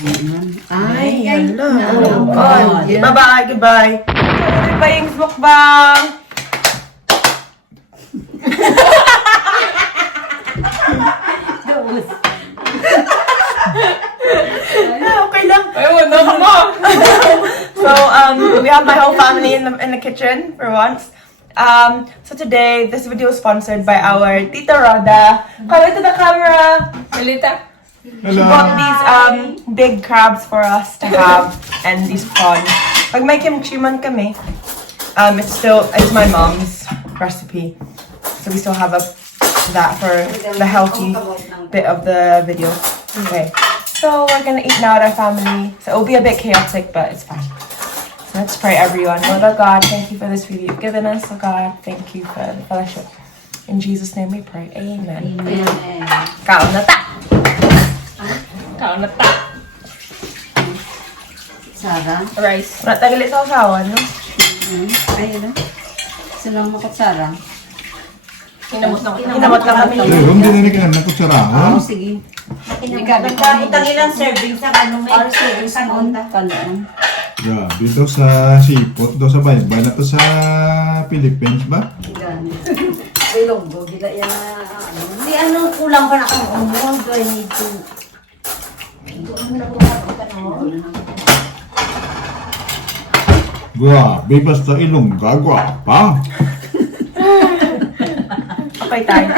Ay, hello. Bye-bye, goodbye. Goodbye yung mukbang. Okay lang. So, we have my whole family in the kitchen for once. So today, this video is sponsored by our Tita Roda. Come into the camera. Lolita. She bought these big crabs for us to have and these prawns. Pag may kimchi man kami, it's my mom's recipe. So we still have that for the healthy bit of the video. Okay. So we're gonna eat now at our family. So it'll be a bit chaotic, but it's fine. So let's pray, everyone. Lord God, thank you for this food you've given us. Oh God, thank you for the fellowship. In Jesus' name we pray. Amen. Kaon na ta! Kaon na ta! Sarah. Rice. Wala tayo sa usawan, no? Ayun na. Salamat at Sarah. Inamot lang kami. Hindi na nagkaroon ng kutsara. Sige. Utang ilang serving sa ano may serving sa onda. Kalaan. Grabe, daw sa sipot, daw sa baybay na to sa Philippines ba? Ilonggo, gila yan na. Di ano kulang pa na kang umon. Do I need to... Doon mo na buhat ka no? Grabe, basta Ilongga, gwapa. Okay tayo.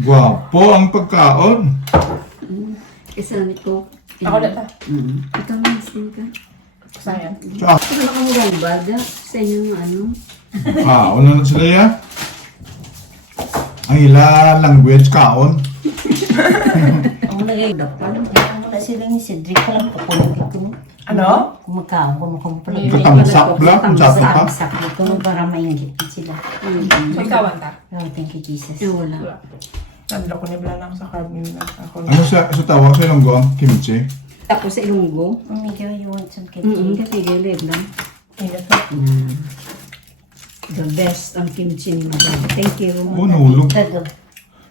Gwapo ang pagkaon. Isa nito. Ako na ta. Ikaw na, sin ka. Sayang. Sa Ito na kang baga sa inyong ano. kaon na sila ya. Ang ila language kaon. Ang lagay dapat. Ang na sila ni Cedric ka lang papunin ko mo. Ano? Kumakaon ko mo kumpul. Katamsak la, kung sapo ka. Sakit ko para maingit sila. So ikaw, Anta? Oh, thank you Jesus. Wala. Nandala ko nila lang sa carb nila. Ako Ano sa tawag sa Ilonggo? Kimchi? Tapos sa Ilonggo. Medyo you want some kimchi? Kasi gilid lang. Ingat na. The best ang kimchi ni Madam. Thank you. Oh, nahulog. Tago.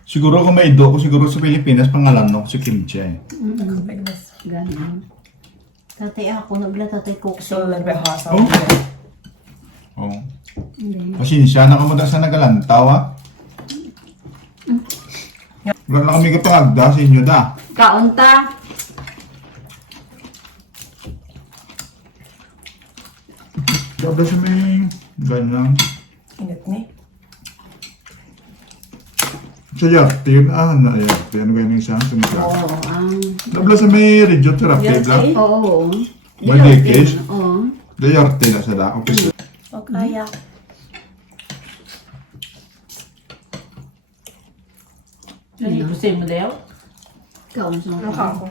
Siguro kung may ido ko, siguro sa Pilipinas, pangalan no, si Kimchi. Ganun. Tatay ako, nagla tatay ko. So, a little bit hot. Oh. Oh. Pasensya na ka mo sa nagalantaw ha. Wala na kami kapagda sa inyo da. Kaunta. Wala sa may ganang. Ingat ni. Sa yarte yun, ano yarte, ano ganyan isa? Sumisya. Oo, Wala sa may radiotherapy lang. Oo. May leakage. Oo. Da yarte na sa da. Okay. O kaya. Gusto mo daw? Kaunta. Ako.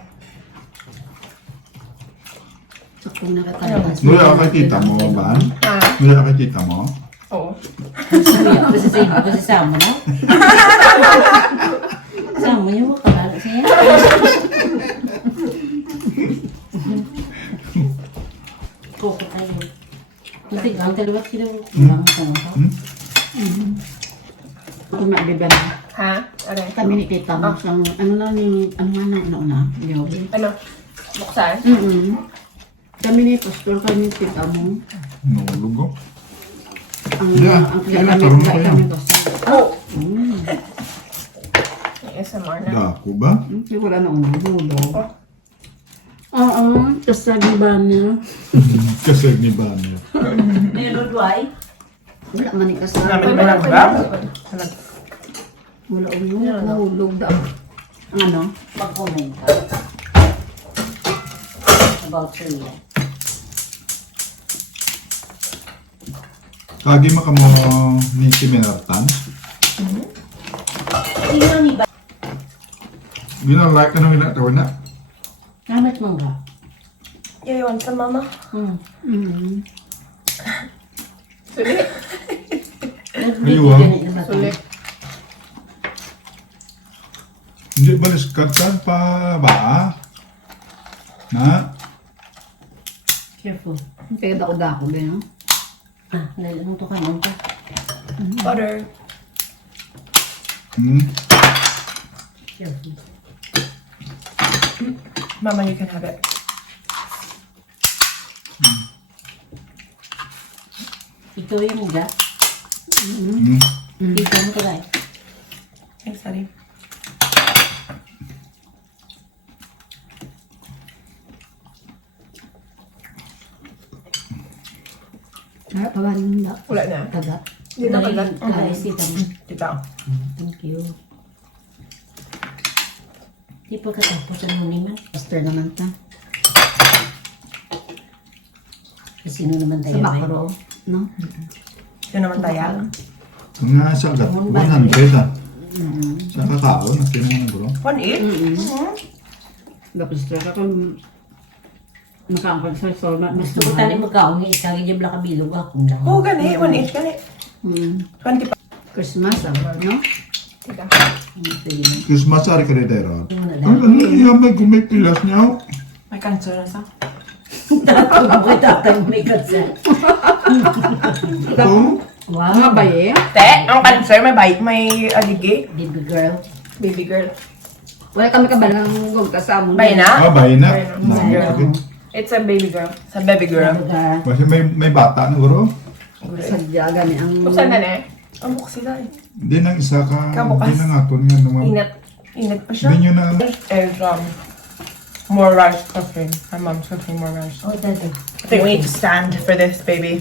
Sakong nakatalas. Mula kay tita mo ba? Mula kay tita mo? Oo. Gusto sa ibo, gusto sa mo, no? Sa mo yung kalala siya. Koko tayo. Kasi ang talawat sila. Ang tanong. Kung maibiban. Ha? Ano? Kami ni tita mo siyang, ano na ni, ano nga na, una. Ano? Buksan? Kami ni pastor, kami ni tita mo. Nahulog ko. Ang Yeah, kaya kami, karoon ko kaya yan. kami pastor. Oh! ASMR na. Dako ba? Hindi wala na unang hulog. Oo, tapos lagi ba niya? Kasi ni Banyo. Meron duay? Wala man ikas na. Namin ba lang ba? Wala unang hulog daw. Ang ano? Mag-comment ka. About Tria. Kagi makamo ni si Minartan. Sino ni ba? Like ano ginagawa na? Kamit mong ba? Yayon sa mama. Sulit. Ayun. Sulit. Hindi ba liskatan pa ba? Na? Careful. Kaya dako-dako din, no? Ah, nalilong to ka nung to. Butter. Careful. Mama, you can have it. Ito yung ga. Mm. Dito mo ko dahil. Thanks, Daddy. Harap pa ba nila? Wala na. Taga. Hindi na kagat. Guys, dito mo. Dito. Thank you. Di pa katapos ang muni man. Master naman ta. Sino naman tayo? Sa bakro. No? Yun naman tayo. Mga sagat, 100 ah. Sa kakao, nakilang na bro. 1.8? Tapos talaga kung nakaangkag sa sol, mas Gusto ko tali magkaong isa. Ganyan bla kabilog ako lang. Oo, gani. 1.8 gani. 20 pa. Christmas, no? Teka. Pwede na. Christmas ari ka rin tayo. Ano na Ay, ano iya, may gumay pilas niya. May cancer na sa. Tatay mo kay tatay mo may kansa. Ito, Wow. Mga baye? Te, ang cancer, may bite, may aligi. Baby girl. Baby girl. Wala kami kabalang gulta sa amon. Bay na? bahay na. Girl. It's a baby girl. Sa baby girl. Girl. Kasi may bata na bro. Sadya gani ang... Buksan na na eh. Ang bukas sila eh. Hindi nang isa ka, Kabukas. hindi na nga ito nga naman. Init. Init pa siya. Hindi nyo na, There's more rice cooking. My mom's cooking more rice. Oh, dada. I think we need to stand for this baby.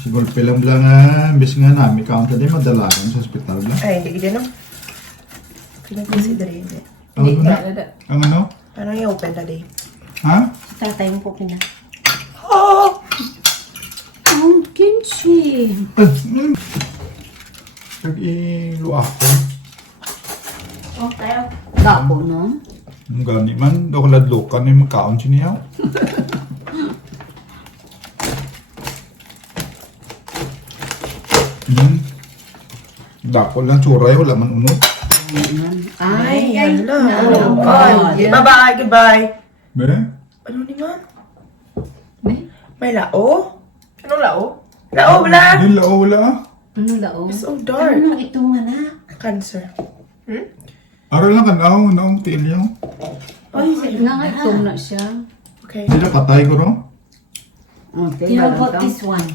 siguro pilang lang nga, bis nga namin, kaunta din madalagan sa ospital lang. Ay, hindi ka na. Pinag-consider yun eh. Ang ano na? Ang ano? Parang i-open na day. Ha? Tatay mo po pina. Oh! Ang kimchi. Nag-iluwa ko. Oh, tayo. Dabo, no? Ang gani man, daw ladlokan yung magkaon siniyaw. Dako lang suray, wala man unod. Ay, Ay, hello. Oh, God. Bye-bye, goodbye. Be? Ano ni man? May? May lao? Anong lao? Lao, wala! Hindi lao, wala ah. Ano lao? It's so Ano dark. nang itong anak? Cancer. Aral lang ka na, naong tilyaw. Ay, Nangatong na siya. Okay. Hindi na patay ko ro. Okay, How balang about ta. this one?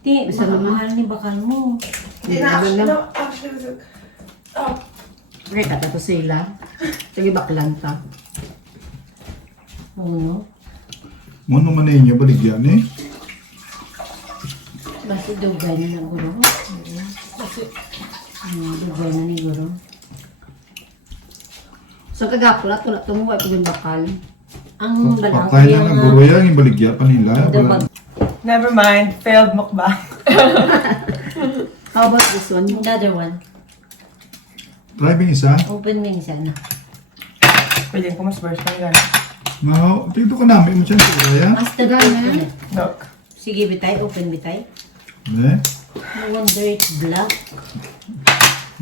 Di, Isa naman. mahal ni bakal mo. Hindi na, actually, no, actually, oh. Okay, kata to sila. Sige, baklan ta. Uno. Mo naman na inyo, baligyan eh. Basta dugay na na guro. Dugay na ni guro. So, kagapula, tulad tumuwa ito yung bakal. Ang balang Patay na ng guro yan, yung baligyan pa nila. Wala. Never mind. Failed mukbang. How about this one? The other one. Driving isa. Open mo yung isa na. Pwede ko mas burst ng gano'n. No, tigdo ko namin mo siya sa kaya. Basta Gana. open it. Look. Sige, bitay. Open bitay. Eh? No wonder it's black.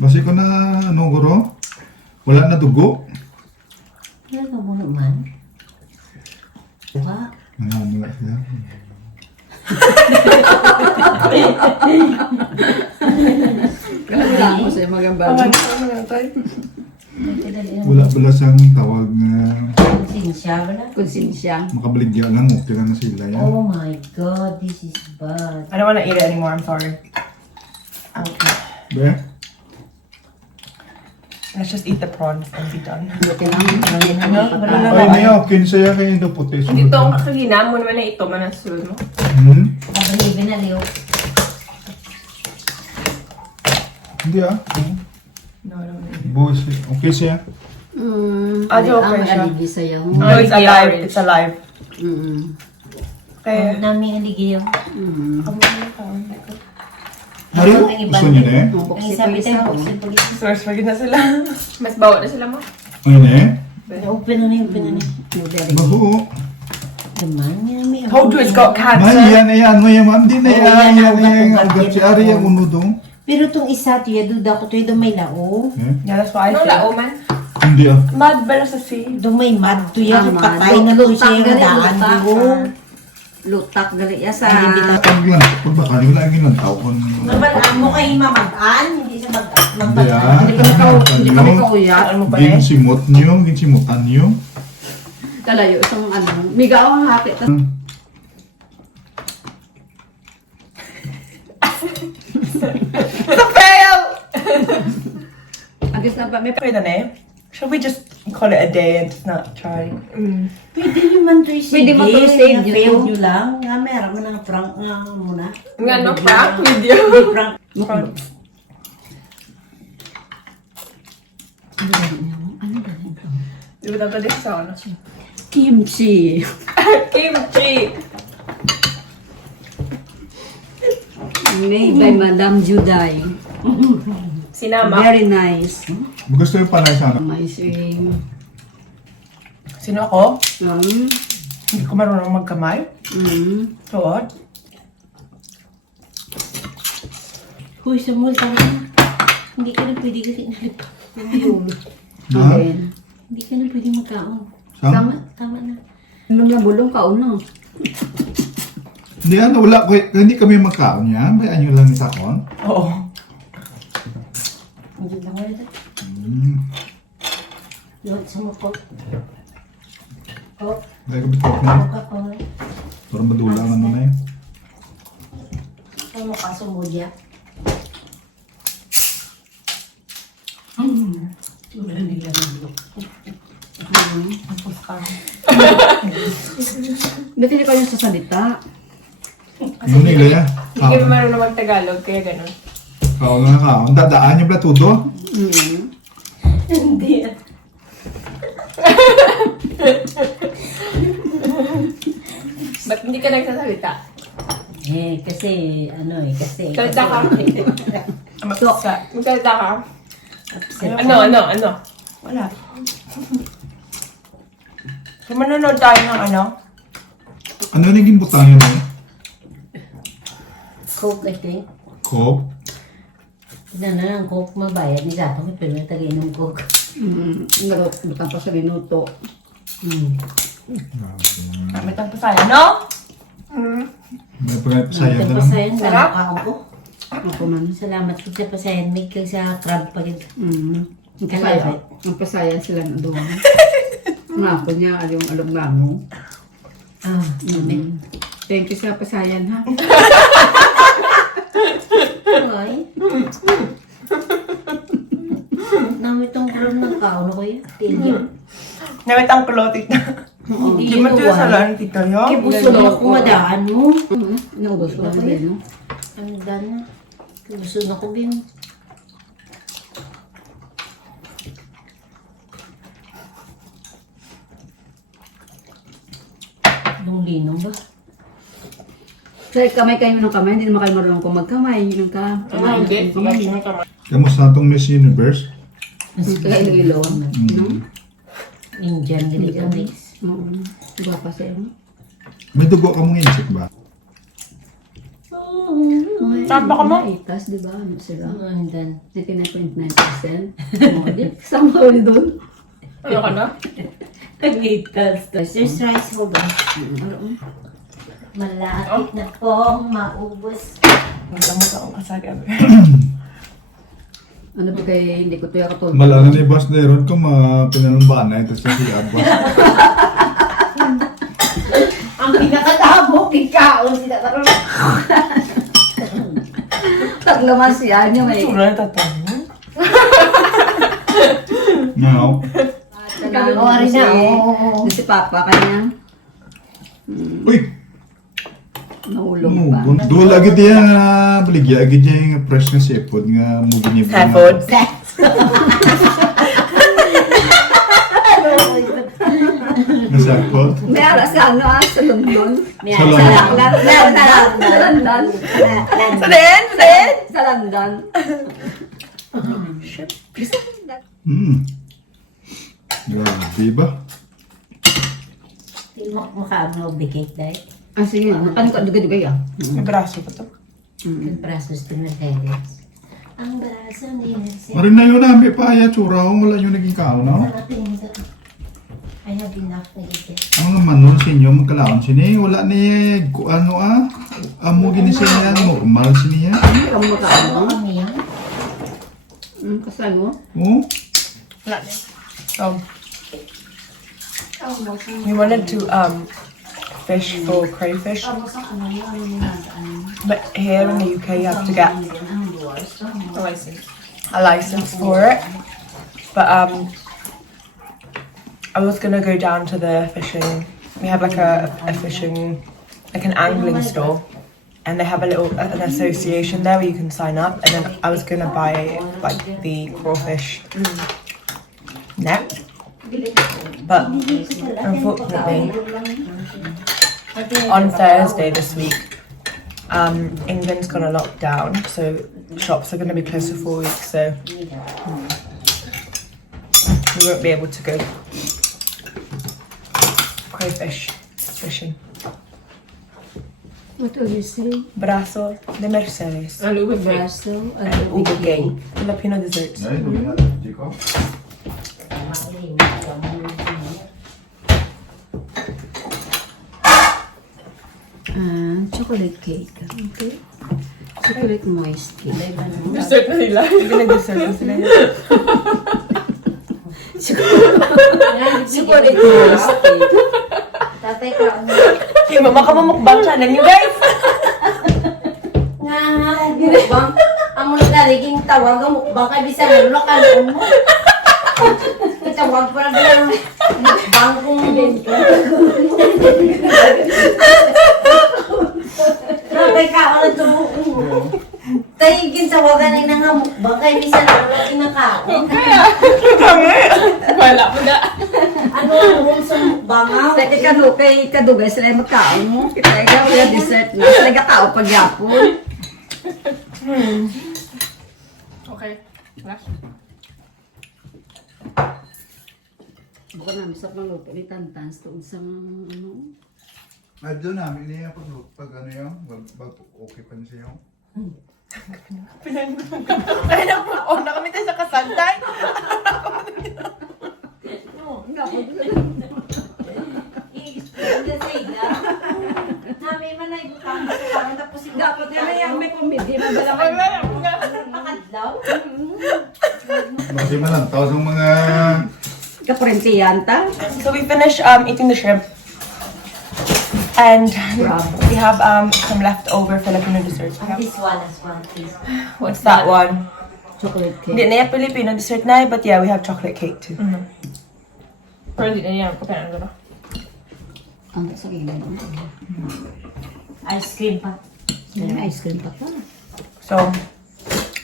Basi ko na, ano guro? Wala na dugo. Ano mo naman? Diba? Wala siya. Kaya ko sa'yo magambang. Wala pala siyang tawag na Sinsya ba na? Konsensya. makabaligyan lang. Okay na sila yan. Oh my God, this is bad. I don't want to eat it anymore. I'm sorry. Be? Let's just eat the prawns and be done. Buti lang. Ay, niya, okay siya kaya hindi puti. Dito ang kakagina mo naman na ito man ang sulod mo. Pag-ibig na liyo. Hindi ah. No, I don't want to eat it. Boss, okay siya. Adi, okay Ang siya. aligi sa'yo. No, it's alive. It's alive. Okay. Nami aligiyo. Hari, gusto niyo na eh? Ang isa bitay mo. Source pag na sila. Mas bawa na sila mo. Ay na eh? Open na ni, open na ni. Baho. Naman niya may. Told you it's got Man, cancer. yan, mo yan, ma'am. Di na Oh, yan, yan, yan, ang yan. ugat Ugat si yan. Ari, yung unudong. Pero itong isa, tiya, duda ko, tiya, may lao. Eh? Yeah, that's why I think. man? Hindi ah. Mad ba sa sea? May mad, tiya, Tama. patay na to siya yung Lutak, daan. lutak. Diyo. Lutak gali ya sa... Pag lang, pag bakali, wala yung ginantaw ko. Naman mo kayo mamagaan, hindi sa Hindi ah. Hindi kami kauyat. Ano mo pa eh? Ginsimot niyo, ginsimutan niyo. Kalayo, isang ano, miga ang hati. It's a fail! Agis na ba? May Wait a minute. Shall we just call it a day and just not try? Pwede nyo man ito isige. Pwede mo to save nyo Fail to. nyo lang. Nga, meron mo ng prank nga muna. Nga, no? Prank video? Hindi prank. Prank. Di ba dapat din sa ano? kimchi. Kimchi! Made by Madame Juday. Sinama. Very nice. Gusto yung panay sana. Amazing. Sino ako? Mm. Hindi ko marunong magkamay. So what? Huy, Samuel, tama na. Hindi ka na pwede kasi nalipa. Ha? Again. Hindi ka na pwede magkaon. Sam? Tama na. Ano na bulong ka una? Hindi ano, wala ko. Hindi kami magkaon yan. Bayaan nyo lang ni Takon. Oo. Hindi lang ko ito. Yun, sumukot. Oh, Dahil ko bitok na. buka ko. Parang madulang ano na yun. Ano ka sumudya? Ba't hindi kayo sasalita? Ano nila yan? Hindi ko marunong mag-Tagalog, kaya ganun. Kaon na kaon. Dadaan yung platudo. Hindi. Ba't hindi ka nagsasalita? Kasi, kasi. Salita ka. Magsalita. Magsalita ka. Upset. Ano? Wala. So, manonood tayo ng ano? Ano naging butang yun? Coke, I think. Coke? Ng Coke, mabayad ni Sato. May pero tagay ng Coke. Butang pa sa minuto. Gamit ang pasaya, no? May pagkakasaya na lang. Pasayan, Sarap? salamat ko. Ako man. Salamat ko sa pasayan. May kag sa crab pa rin. Ang Kalabit. pasaya sila na doon. Nga ako niya, yung alumna mo. Thank you sa pasayan, ha? Ay. Namit ang crab ng kaon ko yan. Tigil. Gamit ang kulotik na. Hindi Hindi mo ito sa lang, tita, yo? Kibuso na kung madaan mo. Naubos ko na din, no? Ano na? Kibuso na ko bin. Linong ba? Sa kamay kayo ng kamay, hindi naman kayo marunong kung magkamay. Yun ka. Hindi. Kamusta itong Miss Universe? Kaya Iloilo. No? Indian delicacies. Oo. Diba pa siya, no? May dugo ka mong insik ba? Tapa ka mo? Itas, di ba? Ano sila? And then, 99.9%. Oo, di. Sama ko doon. Ano ka na? Kagitas. There's rice, hold on. Malapit na pong maubos. Magdamot akong kasagab. Ano ba kay hindi ko tuya katulad? Malala ni Boss Deron kung pinanumbahan na ito sa siya, Boss. Ang pinakatabok, ikaw. Sila karoon. Taglaman siya niya may... Sura na tatanong. No. Sorry na, oo. Si Papa kanya. Uy! Naulong pa. Duwa lagi diya nga baligya. Agi diya yung fresh nga seafood nga mugi niya. Seafood? Nga seafood? Meron sa ano sa London. Sa London. Sa London. Friend! Sa London. Grabe ba? Makaano bigay dahil. Ah, sige nga. Ano ka dugay-dugay ah? May braso pa to. Ang brasos din na Mercedes. Ang braso ni Mercedes. Marin na yun namin pa ya tsura kung wala yung naging kao, no? I have enough na ito. Ang mga manon sa inyo, magkalaon sini. Wala ni ano amo gini siya normal siniya. Hindi ka makaano. Kami yan. Kasano? Oh, Wala din. So, We wanted to fish for crayfish, but here in the UK you have to get a license for it. But I was gonna go down to the fishing. We have like a fishing, like an angling store, and they have an association there where you can sign up. And then I was gonna buy like the crawfish net, but unfortunately on Thursday this week, England's gonna lock down, so shops are gonna be closed for 4 weeks. So we won't be able to go crayfish fishing. What will you say? Brazo de Mercedes. Braso, Ugo Gay. Filipino desserts. Ay, lumihan. Chico. Chocolate cake. Okay. Chocolate moist cake. Dessert na nila. Pinag-dessert na sila. Chocolate moist cake. Tatay ka, ano? Hey, mama ka mamukbang channel you guys. Nga, mukbang. Ang mga nariging tawag, ang mukbang kay Bisa Lolo, kanon mo. Tawag pa rin ang mukbang kung tatay ka, ano ito mo? Tayo tawagan ay nga mukbang kay Bisa Lolo, kinakaon. Wala mo na. Ano ang sa mukbang ah? Dati kay kadugay sila magkaon mo. Kita ikaw yung dessert na. Sila katao pagyapon. Okay. Last. Baka namin sa pangluto ni Tantans tuon sa ano. Ay, doon namin niya pag ano yun, pag okay pa niya yun. Kaya na po, na kami tayo sa kasantay. Nami man ay butang butang tapos si Dapat yan may komedi na dala kayo. makadlaw. Kasi malantaw sa mga... Kaparentiyan ta. So we finished eating the shrimp. And we have some leftover Filipino desserts. This one as one please. What's that one? Chocolate cake. Hindi na yung Filipino dessert na, but yeah, we have chocolate cake too. Pero hindi na yan. Pagkain ko na. Ang sa gilid. Ice cream pa. May ice cream pa pa. So,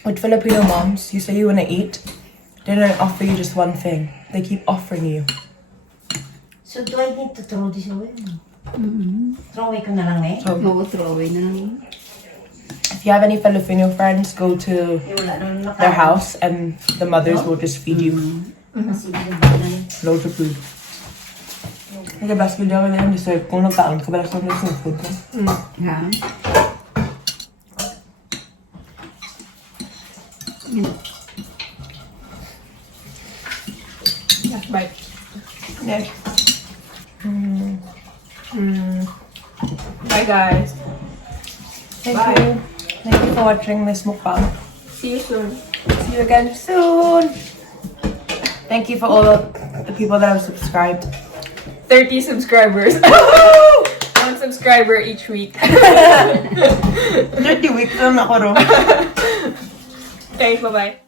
with Filipino moms, you say you want to eat, they don't offer you just one thing. They keep offering you. So do I need to throw this away? Throw away ko na lang eh. So, Oo, throw away na lang. if you have any Filipino friends, go to Eh, wala naman makain. their house and the mothers will just feed you Kasi yung loads of food. Like the best video ko na yung dessert kung nagkaon ka, balas ng food ko. Ha? Last bite. Yeah. Bye guys. Thank you. Thank you for watching this mukbang. See you soon. See you again soon. Thank you for all the people that have subscribed. 30 subscribers. 1 subscriber each week. 30 weeks lang ako ro. Okay, bye-bye.